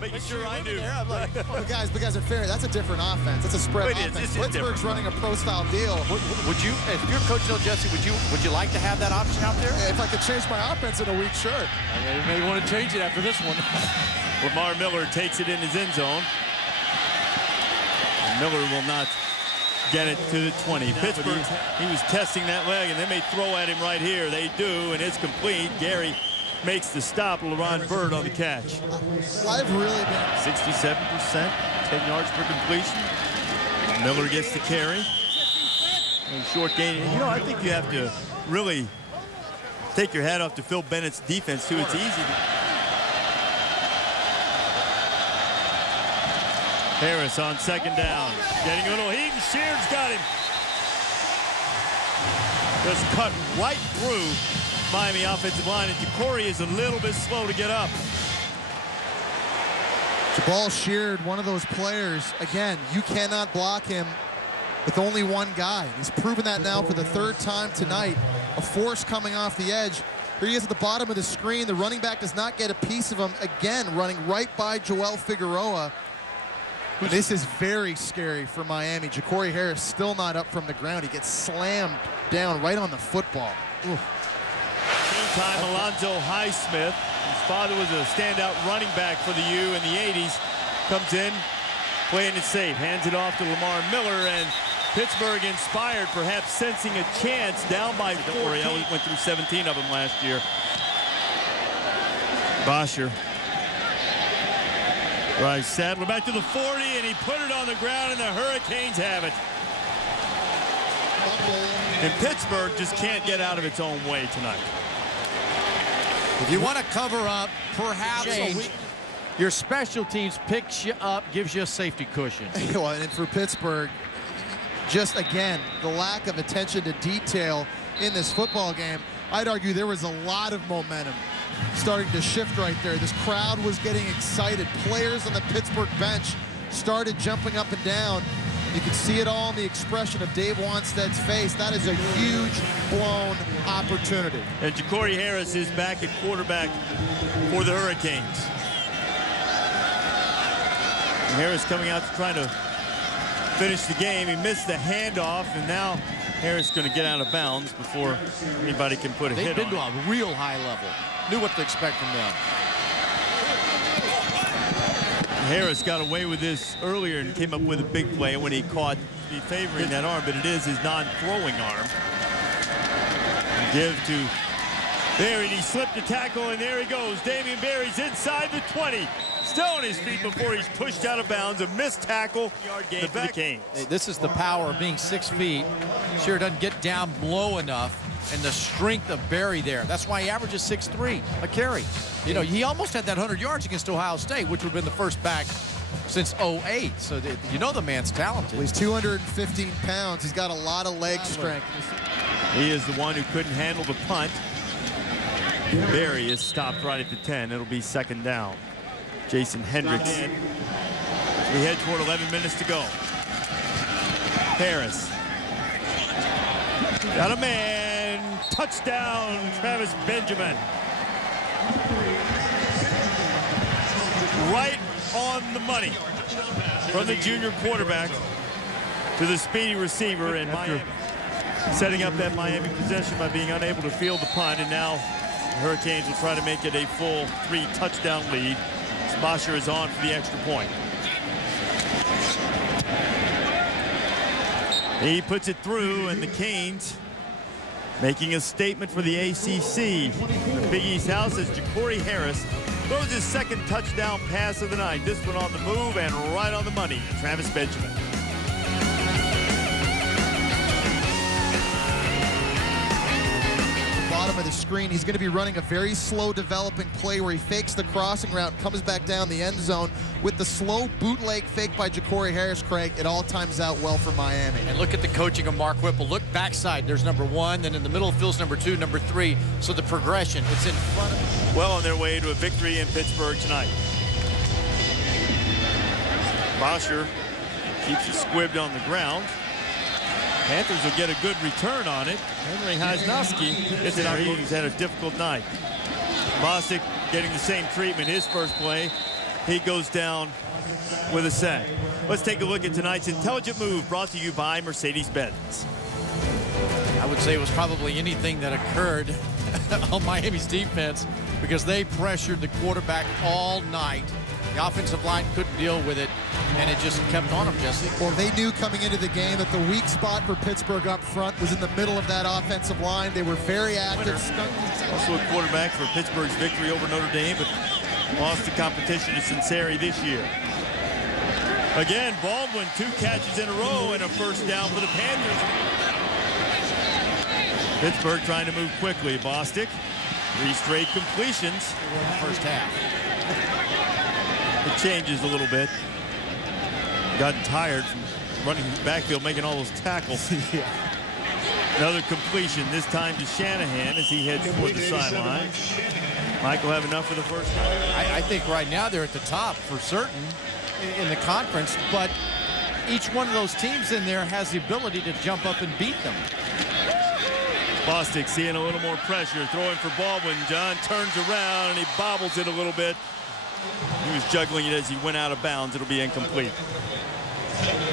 making sure I knew. I'm like, well, guys, in fairness, that's a different offense. That's a spread offense. Pittsburgh's running a pro-style deal. Would you, if you're Coach Del Jesse, would you like to have that option out there? If I could change my offense in a week, sure. You may want to change it after this one. Lamar Miller takes it in his end zone. And Miller will not get it to the 20. Pittsburgh, he was testing that leg, and they may throw at him right here. They do, and it's complete. Gary makes the stop. LaRon Bird on the catch. I've really been 67%, 10 yards per completion. Miller gets the carry. And short gain. You know, I think you have to really take your hat off to Phil Bennett's defense, too. It's easy. Harris on second down. Getting a little heat, and Sheard's got him. Just cut right through Miami offensive line, and Jacory is a little bit slow to get up. Jabal Sheard, one of those players, again, you cannot block him with only one guy. He's proven that now for the third time tonight. A force coming off the edge. Here he is at the bottom of the screen. The running back does not get a piece of him. Again, running right by Joel Figueroa. This is very scary for Miami. Jacory Harris still not up from the ground. He gets slammed down right on the football. Meantime, Alonzo Highsmith, his father was a standout running back for the U in the 80s, comes in, playing it safe, hands it off to Lamar Miller, and Pittsburgh inspired, perhaps sensing a chance, down by 4. He went through 17 of them last year. Bosher. Right, Sadler back to the 40, and he put it on the ground, and the Hurricanes have it. And Pittsburgh just can't get out of its own way tonight. If you want to cover up, perhaps your special teams picks you up, gives you a safety cushion. Well, and for Pittsburgh, just again, the lack of attention to detail in this football game, I'd argue there was a lot of momentum starting to shift right there. This crowd was getting excited. Players on the Pittsburgh bench started jumping up and down. You can see it all in the expression of Dave Wanstead's face. That is a huge blown opportunity. And Jacory Harris is back at quarterback for the Hurricanes. And Harris coming out to try to finish the game. He missed the handoff, and now Harris going to get out of bounds before anybody can put a hit on him. They've been to a real high level. Knew what to expect from them. Harris got away with this earlier and came up with a big play when he caught me favoring that arm, but it is his non-throwing arm. Give to Berry, and he slipped the tackle, and there he goes. Damian Berry's inside the 20. Still on his feet before he's pushed out of bounds. A missed tackle. Yard gain for the Canes. This is the power of being 6 feet. Sure doesn't get down low enough, and the strength of Berry there. That's why he averages 6'3" a carry. You know, he almost had that 100 yards against Ohio State, which would have been the first back since '08. So you know the man's talented. Well, he's 215 pounds. He's got a lot of leg strength. He is the one who couldn't handle the punt. Berry is stopped right at the 10. It'll be second down. Jason Hendricks. We head toward 11 minutes to go. Harris. Got a man. Touchdown, Travis Benjamin. Right on the money from the junior quarterback to the speedy receiver, and Miami setting up that Miami possession by being unable to field the punt, and now the Hurricanes will try to make it a full 3-touchdown lead. Bosher is on for the extra point. He puts it through, and the Canes making a statement for the ACC. The Big East House as Jacory Harris throws his second touchdown pass of the night. This one on the move and right on the money. Travis Benjamin. Bottom of the screen, he's going to be running a very slow developing play where he fakes the crossing route and comes back down the end zone with the slow bootleg fake by Jacory Harris. Craig, it all times out well for Miami. And look at the coaching of Mark Whipple. Look backside, there's number 1, then in the middle of field's number 2, number 3. So the progression, it's in front of him. Well on their way to a victory in Pittsburgh tonight. Bosher keeps it squibbed on the ground. Panthers will get a good return on it. Henry Heisnowski he's had a difficult night. Bostic getting the same treatment. His first play he goes down with a sack. Let's take a look at tonight's intelligent move brought to you by Mercedes-Benz. I would say it was probably anything that occurred on Miami's defense because they pressured the quarterback all night. The offensive line couldn't deal with it, and it just kept on them, Jesse. Well, they knew coming into the game that the weak spot for Pittsburgh up front was in the middle of that offensive line. They were very active. Also a quarterback for Pittsburgh's victory over Notre Dame, but lost the competition to Cincinnati this year. Again, Baldwin, 2 catches in a row and a first down for the Panthers. Pittsburgh trying to move quickly. Bostic, 3 straight completions. First half. It changes a little bit. Gotten tired from running the backfield, making all those tackles. Yeah. Another completion, this time to Shanahan as he heads toward the sideline. Mike will have enough for the first time. I think right now they're at the top for certain in the conference, but each one of those teams in there has the ability to jump up and beat them. Bostic seeing a little more pressure, throwing for Baldwin. John turns around and he bobbles it a little bit. He was juggling it as he went out of bounds. It'll be incomplete.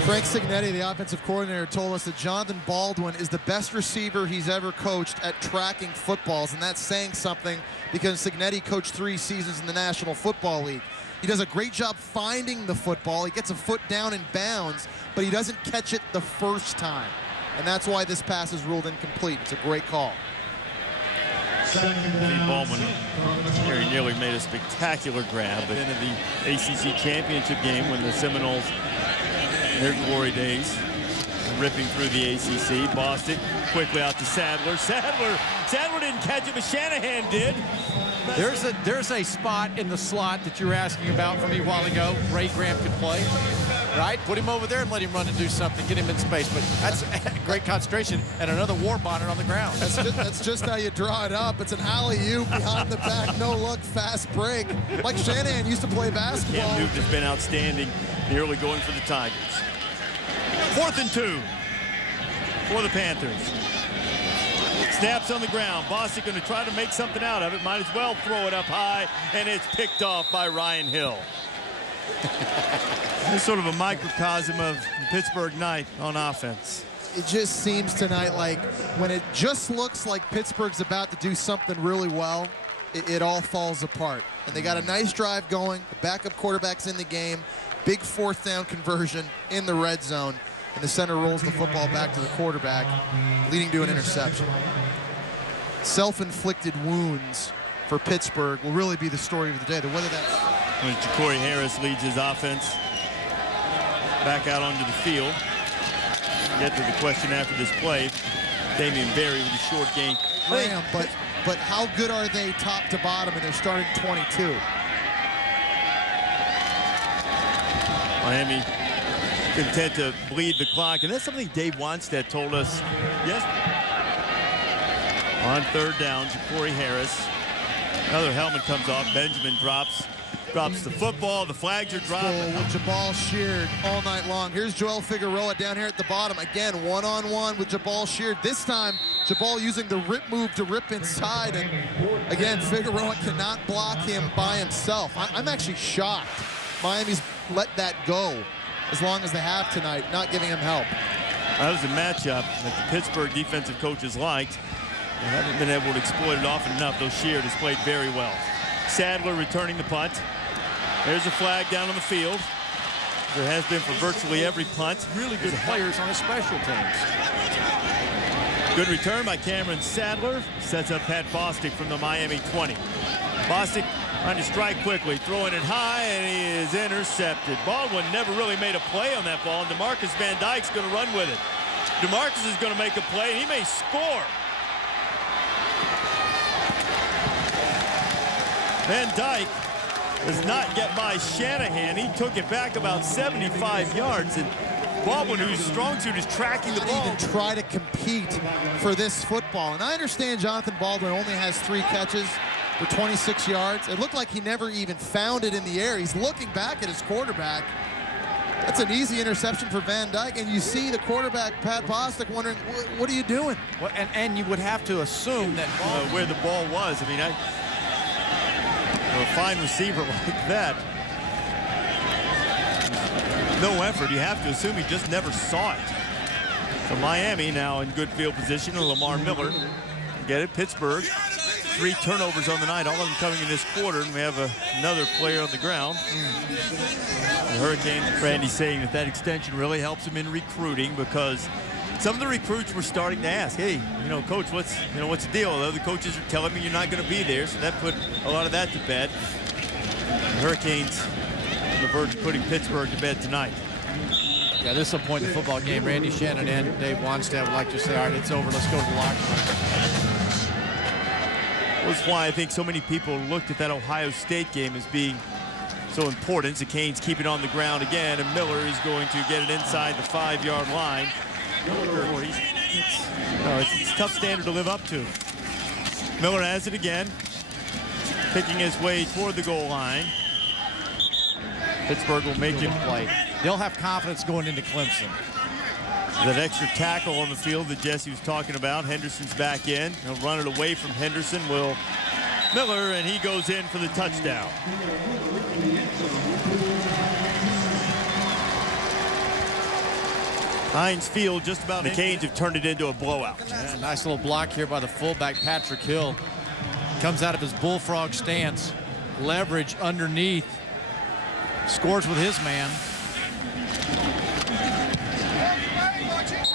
Frank Cignetti, the offensive coordinator, told us that Jonathan Baldwin is the best receiver he's ever coached at tracking footballs, and that's saying something because Cignetti coached 3 seasons in the National Football League. He does a great job finding the football. He gets a foot down in bounds, but he doesn't catch it the first time, and that's why this pass is ruled incomplete. It's a great call. Lee Baldwin here, he nearly made a spectacular grab at the end of the ACC championship game when the Seminoles, in their glory days, ripping through the ACC. Bostic quickly out to Sadler. Sadler didn't catch it, but Shanahan did. There's a spot in the slot that you were asking about from me a while ago. Ray Graham could play, right? Put him over there and let him run and do something, get him in space. But that's great concentration and another war bonnet on the ground. That's just how you draw it up. It's an alley-oop behind the back, no look, fast break. Like Shanahan used to play basketball. Cam Newton has been outstanding in the early going for the Tigers. 4th and 2 for the Panthers. Snaps on the ground. Bostic going to try to make something out of it. Might as well throw it up high, and it's picked off by Ryan Hill. It's sort of a microcosm of Pittsburgh night on offense. It just seems tonight like when it just looks like Pittsburgh's about to do something really well, it all falls apart. And they got a nice drive going. The backup quarterback's in the game. Big 4th down conversion in the red zone. And the center rolls the football back to the quarterback, leading to an interception. Self-inflicted wounds for Pittsburgh will really be the story of the day. Whether that's when Ja'Cory Harris leads his offense back out onto the field. Get to the question after this play. Damian Berry with a short gain. Graham, but how good are they top to bottom? And they're starting 22. Miami content to bleed the clock, and that's something Dave Wanstead told us yesterday. On 3rd down, Ja'Cory Harris. Another helmet comes off. Benjamin drops the football. The flags are dropped. With Jabal Sheard all night long. Here's Joel Figueroa down here at the bottom. Again, one-on-one with Jabal Sheard. This time, Jabal using the rip move to rip inside. And again, Figueroa cannot block him by himself. I'm actually shocked Miami's let that go as long as they have tonight, not giving him help. That was a matchup that the Pittsburgh defensive coaches liked. They haven't been able to exploit it often enough, though Sheard has played very well. Sadler returning the punt. There's a flag down on the field. There has been for virtually every punt. Really good players on the special teams. Good return by Cameron Sadler. Sets up Pat Bostic from the Miami 20. Bostic trying to strike quickly, throwing it high, and he is intercepted. Baldwin never really made a play on that ball, and DeMarcus Van Dyke's going to run with it. DeMarcus is going to make a play, and he may score. Van Dyke does not get by Shanahan. He took it back about 75 yards, and Baldwin, whose strong suit is tracking the ball. Not even try to compete for this football. And I understand Jonathan Baldwin only has 3 catches for 26 yards. It looked like he never even found it in the air. He's looking back at his quarterback. That's an easy interception for Van Dyke, and you see the quarterback, Pat Bostic, wondering, what are you doing? Well, and you would have to assume that where the ball was. I mean, a fine receiver like that no effort. You have to assume he just never saw it. So Miami now in good field position, and Lamar Miller. Get it, Pittsburgh. 3 turnovers on the night, all of them coming in this quarter, and we have another player on the ground. The Hurricanes, Randy saying that extension really helps him in recruiting, because some of the recruits were starting to ask, hey, coach, what's the deal? The other coaches are telling me you're not going to be there, so that put a lot of that to bed. The Hurricanes on the verge of putting Pittsburgh to bed tonight. Yeah, this is a point in the football game. Randy Shannon and Dave Wanstead would like to say, all right, it's over. Let's go to the locker room. That's why I think so many people looked at that Ohio State game as being so important. The Canes keep it on the ground again, and Miller is going to get it inside the 5-yard line. It's a tough standard to live up to. Miller has it again, picking his way toward the goal line. Pittsburgh will make him play. They'll have confidence going into Clemson. That extra tackle on the field that Jesse was talking about. Henderson's back in. He'll run it away from Henderson. Will Miller, and he goes in for the touchdown. Heinz Field just about. The Canes have turned it into a blowout. Yeah, nice little block here by the fullback, Patrick Hill. Comes out of his bullfrog stance. Leverage underneath. Scores with his man.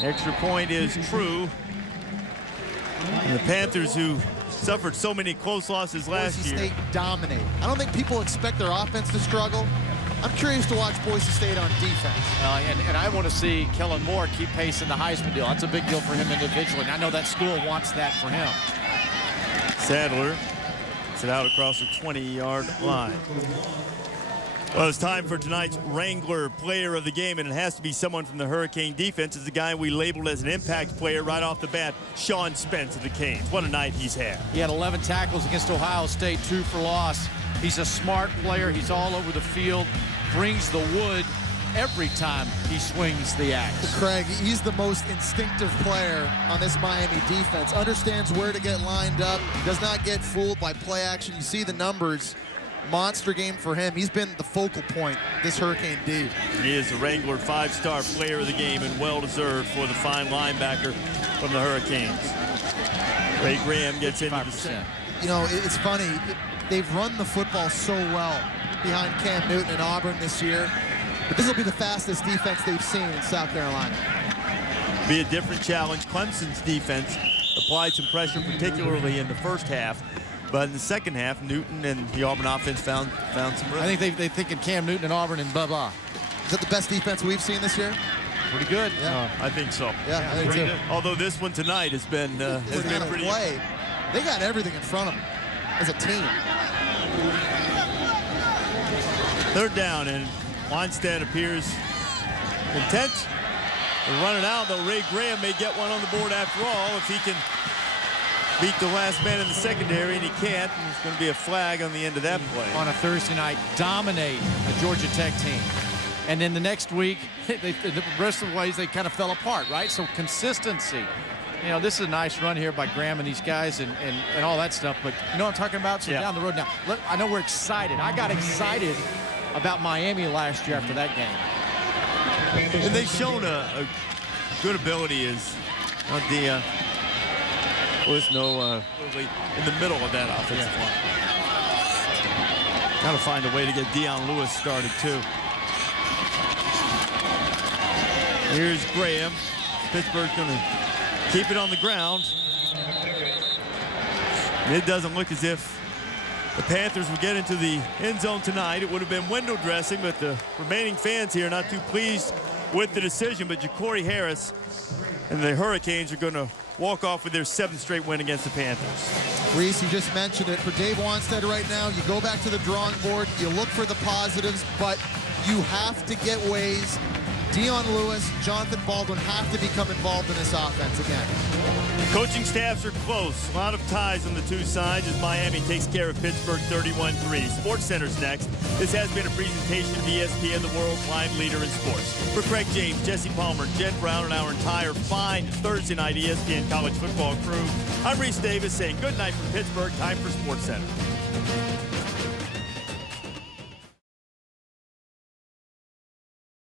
Extra point is true. And the Panthers, who suffered so many close losses last Boise year. State dominate. I don't think people expect their offense to struggle. I'm curious to watch Boise State on defense. And I want to see Kellen Moore keep pace in the Heisman deal. That's a big deal for him individually. And I know that school wants that for him. Sadler gets it out across the 20-yard line. Well, it's time for tonight's Wrangler player of the game, and it has to be someone from the Hurricane defense. It's the guy we labeled as an impact player right off the bat, Sean Spence of the Canes. What a night he's had. He had 11 tackles against Ohio State, 2 for loss. He's a smart player. He's all over the field, brings the wood every time he swings the axe. Craig, he's the most instinctive player on this Miami defense. Understands where to get lined up. Does not get fooled by play action. You see the numbers. Monster game for him. He's been the focal point, this Hurricane D. He is the Wrangler 5-star player of the game, and well-deserved for the fine linebacker from the Hurricanes. Ray Graham gets into the set. It's funny. They've run the football so well behind Cam Newton and Auburn this year, but this will be the fastest defense they've seen in South Carolina. Be a different challenge. Clemson's defense applied some pressure, particularly in the first half. But in the second half, Newton and the Auburn offense found some rhythm. I think they think of Cam Newton and Auburn and blah. Is that the best defense we've seen this year? Pretty good. Yeah. I think so. Yeah, I think so. Good. Although this one tonight has been pretty. Play. They got everything in front of them as a team. Third down, and Wanstead appears intent to run it out, though Ray Graham may get one on the board after all if he can beat the last man in the secondary, and he can't. And there's going to be a flag on the end of that play. On a Thursday night, dominate a Georgia Tech team. And then the next week, the rest of the ways, they kind of fell apart, right? So consistency. This is a nice run here by Graham and these guys and all that stuff. But you know what I'm talking about? So down the road now. I know we're excited. I got excited about Miami last year after that game. And they've shown a good ability as the Lewis in the middle of that offensive line. Got to find a way to get Dion Lewis started too. Here's Graham. Pittsburgh's going to keep it on the ground. And it doesn't look as if the Panthers would get into the end zone tonight. It would have been window dressing, but the remaining fans here not too pleased with the decision. But Ja'Cory Harris and the Hurricanes are going to walk off with their 7th straight win against the Panthers. Reese, you just mentioned it. For Dave Wanstead right now, you go back to the drawing board, you look for the positives, but you have to get ways. Dion Lewis, Jonathan Baldwin have to become involved in this offense again. Coaching staffs are close. A lot of ties on the two sides as Miami takes care of Pittsburgh 31-3. Sports Center's next. This has been a presentation of ESPN, the world's line leader in sports. For Craig James, Jesse Palmer, Jen Brown, and our entire fine Thursday night ESPN college football crew, I'm Reese Davis saying good night from Pittsburgh. Time for Sports Center.